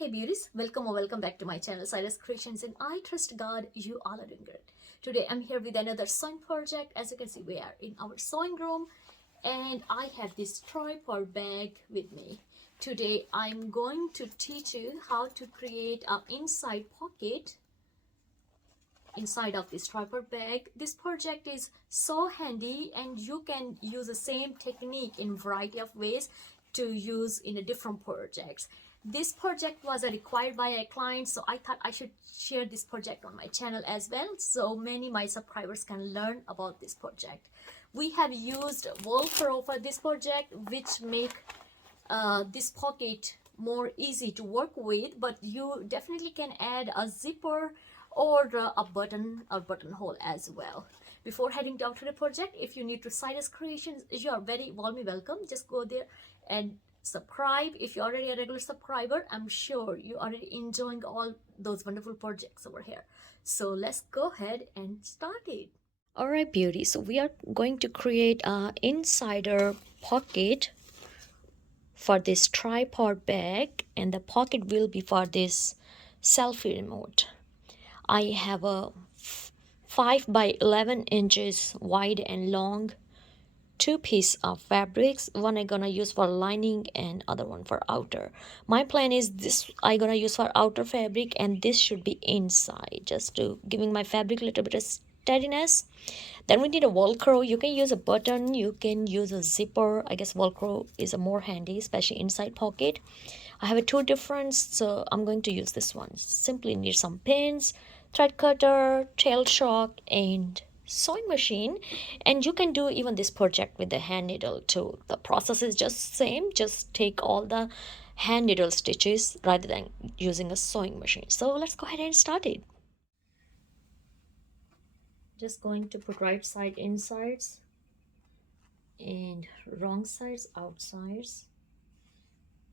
Hey beauties, welcome or welcome back to my channel Cyrus Creations, and I trust God you all are doing good. Today I'm here with another sewing project. As you can see, we are in our sewing room and I have this tripod bag with me. Today I'm going to teach you how to create an inside pocket inside of this tripod bag. This project is so handy and you can use the same technique in variety of ways to use in a different projects. This project was required by a client, so I thought I should share this project on my channel as well, so many my subscribers can learn about this project. We have used Velcro for this project, which make this pocket more easy to work with, but you definitely can add a zipper or a buttonhole as well. Before heading down to the project, if you're new to Cyrus Creations, you are very warmly welcome. Just go there and subscribe. If you're already a regular subscriber, I'm sure you're already enjoying all those wonderful projects over here. So let's go ahead and start it. Alright beauty, so we are going to create a insider pocket for this tripod bag, and the pocket will be for this selfie remote. I have a 5 by 11 inches wide and long two piece of fabrics. One I gonna use for lining and other one for outer. My plan is this I gonna use for outer fabric and this should be inside, just to giving my fabric a little bit of steadiness. Then we need a Velcro. You can use a button, you can use a zipper. I guess Velcro is a more handy, especially inside pocket. I have a two different, so I'm going to use this one. Simply need some pins, thread cutter, tail shock, and sewing machine. And you can do even this project with the hand needle too. The process is just same, just take all the hand needle stitches rather than using a sewing machine. So let's go ahead and start it. Just going to put right side insides and wrong sides outsides,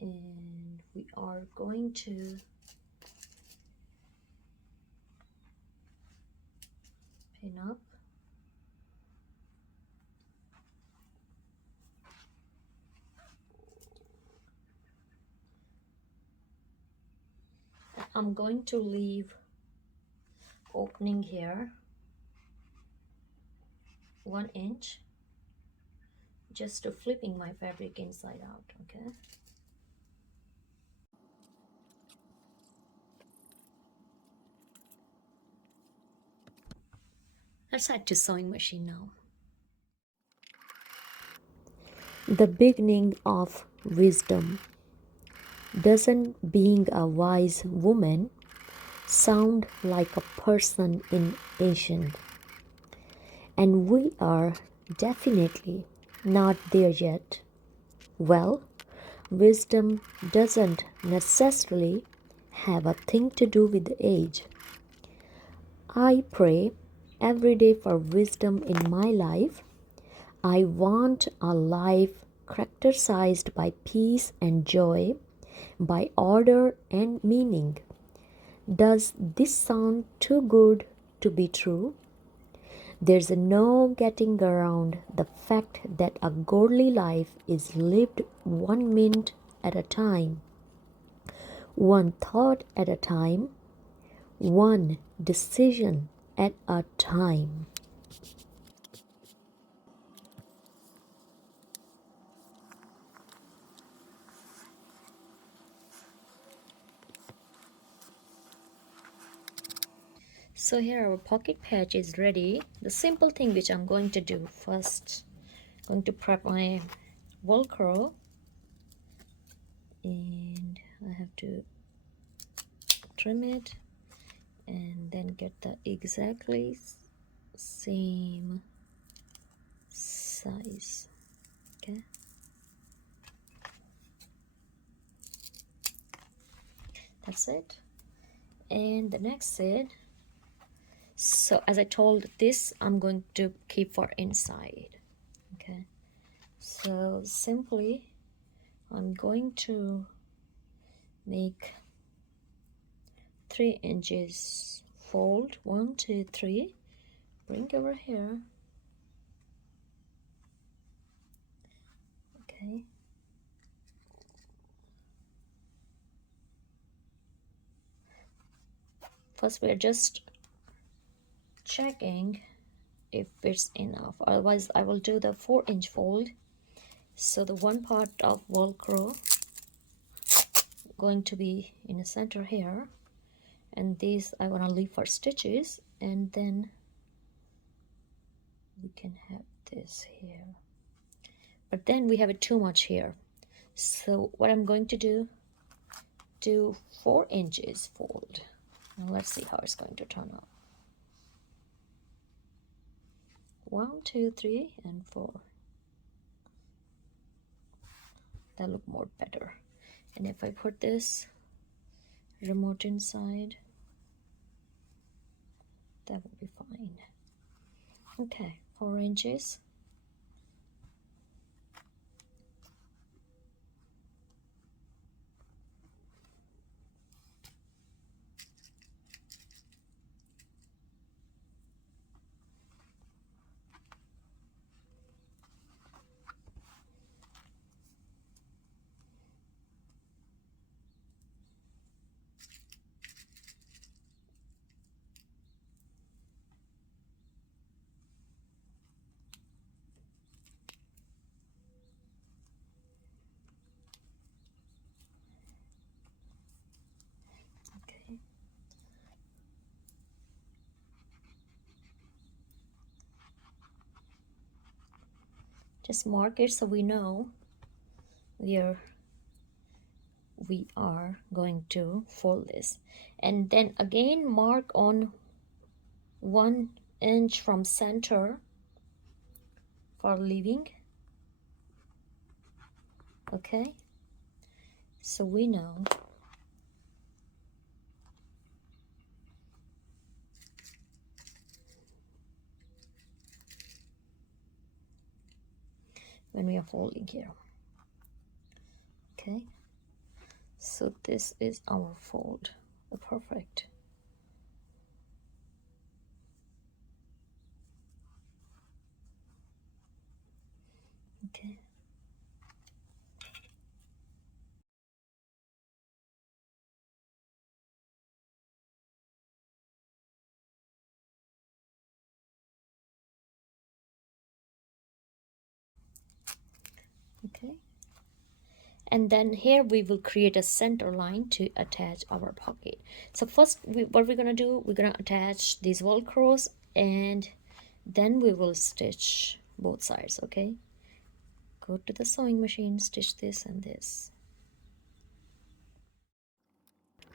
and we are going to pin up. I'm going to leave opening here 1 inch, just to flipping my fabric inside out. Okay, let's head to sewing machine now. The beginning of wisdom. Doesn't being a wise woman sound like a person in ancient? And we are definitely not there yet. Well, wisdom doesn't necessarily have a thing to do with age. I pray every day for wisdom in my life. I want a life characterized by peace and joy, by order and meaning. Does this sound too good to be true? There's no getting around the fact that a godly life is lived 1 minute at a time, one thought at a time, one decision at a time. So here our pocket patch is ready. The simple thing which I'm going to do first, going to prep my Velcro, and I have to trim it and then get the exactly same size. Okay, that's it. And the next set, so as I told, this I'm going to keep for inside. Okay, so simply I'm going to make 3 inches fold, 1 2 3, bring over here. Okay, First, we're just checking if it's enough. Otherwise, I will do the 4-inch fold. So the one part of Velcro going to be in the center here, and these I want to leave for stitches, and then we can have this here. But then we have it too much here. So what I'm going to do 4 inches fold. Now let's see how it's going to turn out. 1, 2, 3, and 4. That look more better. And if I put this remote inside, that will be fine. Okay, 4 inches. Okay. Just mark it so we know where we are going to fold this. And then again mark on 1 inch from center for leaving. Okay, so we know when we are folding here. Okay, so this is our fold. Perfect. Okay. Okay, and then here we will create a center line to attach our pocket. So first what we're gonna do, we're gonna attach these velcros, and then we will stitch both sides. Okay, go to the sewing machine, stitch this and this.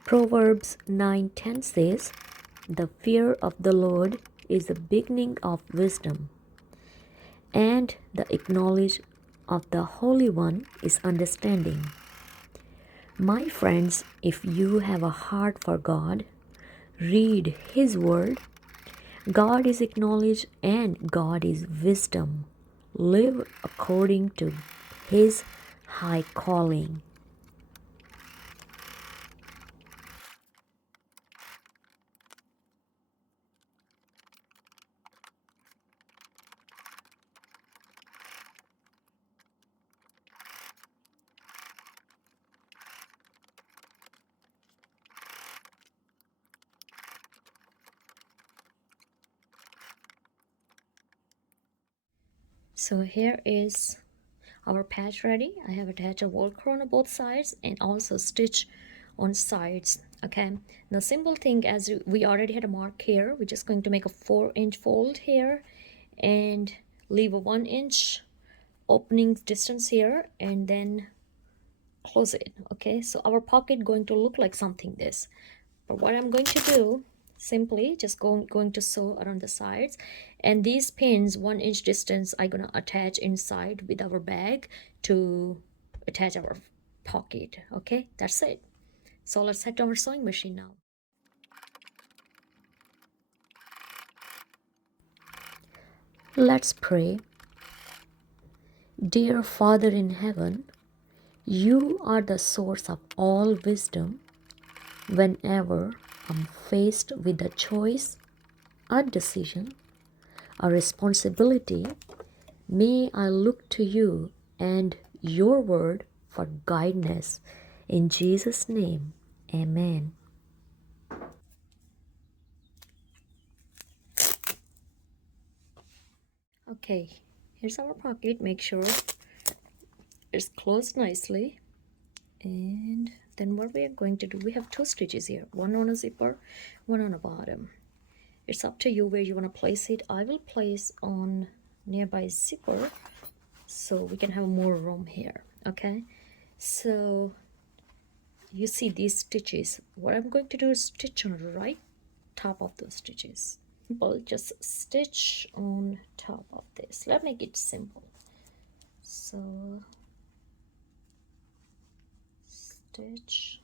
Proverbs 9:10 says, "The fear of the Lord is the beginning of wisdom, and the knowledge of the Holy One is understanding." My friends, if you have a heart for God, read His Word. God is acknowledged and God is wisdom. Live according to His high calling. So here is our patch ready. I have attached a velcro on both sides and also stitch on sides. Okay, the simple thing, as we already had a mark here, we're just going to make a 4-inch fold here and leave a 1-inch opening distance here and then close it. Okay, so our pocket going to look like something this. But what I'm going to do, simply just going to sew around the sides, and these pins 1-inch distance I'm gonna attach inside with our bag to attach our pocket. Okay, that's it. So let's head to our sewing machine now. Let's pray. Dear Father in heaven, you are the source of all wisdom. Whenever I'm faced with a choice, a decision, a responsibility, may I look to you and your word for guidance. In Jesus' name, amen. Okay, here's our pocket. Make sure it's closed nicely. And then what we are going to do, we have 2 stitches here, one on a zipper, one on the bottom. It's up to you where you want to place it. I will place on nearby zipper so we can have more room here. Okay, so you see these stitches. What I'm going to do is stitch on the right top of those stitches. Simple, just stitch on top of this. Let's make it simple. So stitch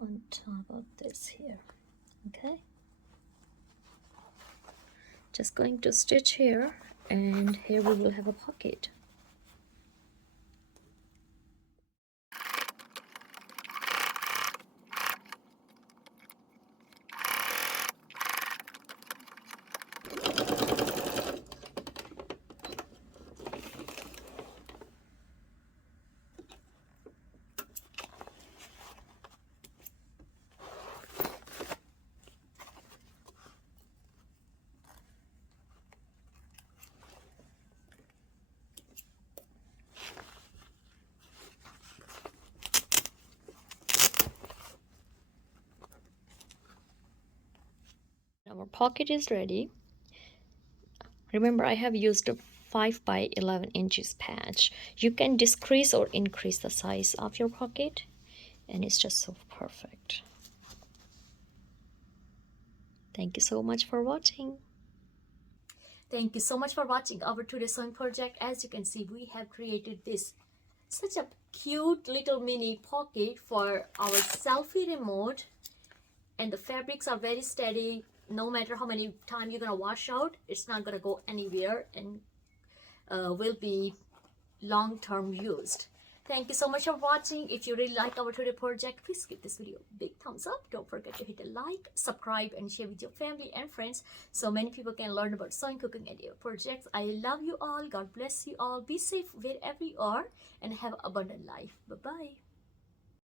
on top of this here. Okay, just going to stitch here, and here we will have a pocket. Our pocket is ready. Remember, I have used a 5 by 11 inches patch. You can decrease or increase the size of your pocket, and it's just so perfect. Thank you so much for watching. Thank you so much for watching our today's sewing project. As you can see, we have created this such a cute little mini pocket for our selfie remote, and the fabrics are very steady. No matter how many times you're gonna wash out, it's not gonna go anywhere, and will be long-term used. Thank you so much for watching. If you really like our today project, please give this video a big thumbs up. Don't forget to hit a like, subscribe, and share with your family and friends so many people can learn about sewing, cooking, and your projects. I love you all. God bless you all. Be safe wherever you are, and have an abundant life. Bye-bye.